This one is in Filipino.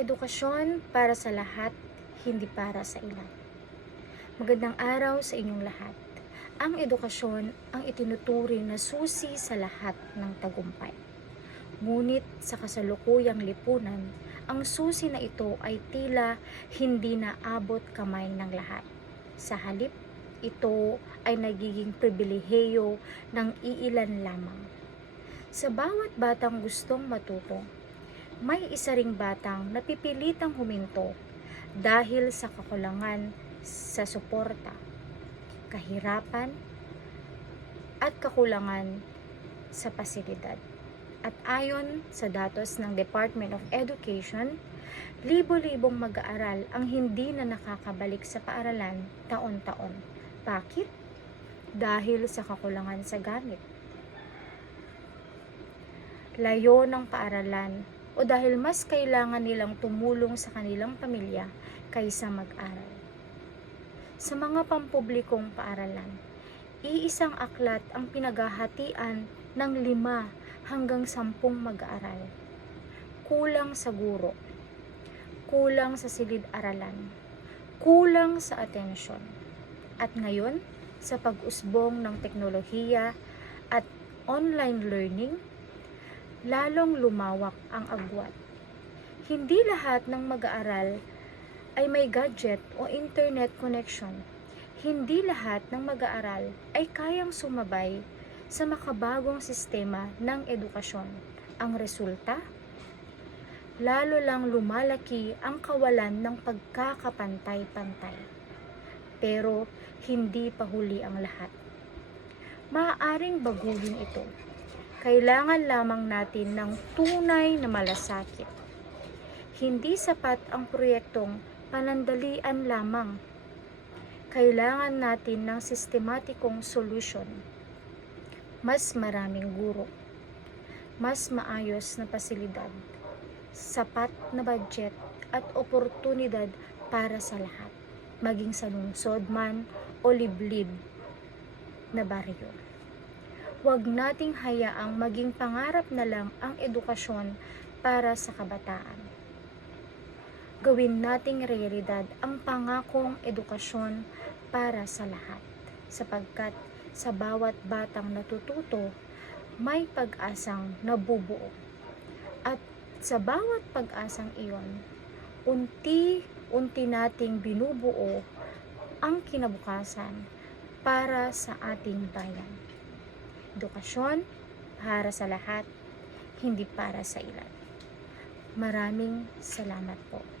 Edukasyon para sa lahat, hindi para sa ilan. Magandang araw sa inyong lahat. Ang edukasyon ang itinuturing na susi sa lahat ng tagumpay. Ngunit sa kasalukuyang lipunan, ang susi na ito ay tila hindi naabot kamay ng lahat. Sa halip, ito ay nagiging pribileheyo ng iilan lamang. Sa bawat batang gustong matuto, may isa ring batang napipilitang huminto dahil sa kakulangan sa suporta, kahirapan, at kakulangan sa pasilidad. At ayon sa datos ng Department of Education, libo-libong mag-aaral ang hindi na nakakabalik sa paaralan taon-taon. Bakit? Dahil sa kakulangan sa gamit. Layo ng paaralan o dahil mas kailangan nilang tumulong sa kanilang pamilya kaysa mag-aral. Sa mga pampublikong paaralan, iisang aklat ang pinaghahatian ng lima hanggang sampung mag-aaral. Kulang sa guro, kulang sa silid-aralan, kulang sa atensyon. At ngayon, sa pag-usbong ng teknolohiya at online learning, lalong lumawak ang agwat. Hindi lahat ng mag-aaral ay may gadget o internet connection. Hindi lahat ng mag-aaral ay kayang sumabay sa makabagong sistema ng edukasyon. Ang resulta, lalo lang lumalaki ang kawalan ng pagkakapantay-pantay. Pero hindi pa huli ang lahat. Maaaring baguhin ito. Kailangan lamang natin ng tunay na malasakit. Hindi sapat ang proyektong panandalian lamang. Kailangan natin ng sistematikong solusyon. Mas maraming guro. Mas maayos na pasilidad. Sapat na budget at oportunidad para sa lahat. Maging sa lungsod man o liblib na baryo. Huwag nating hayaang maging pangarap na lang ang edukasyon para sa kabataan gawin nating realidad ang pangakong edukasyon para sa lahat. Sapagkat sa bawat batang natututo, may pag-asang nabubuo. At sa bawat pag-asang iyon, unti-unti nating binubuo ang kinabukasan para sa ating bayan. Edukasyon para sa lahat, hindi para sa ilan. Maraming salamat po.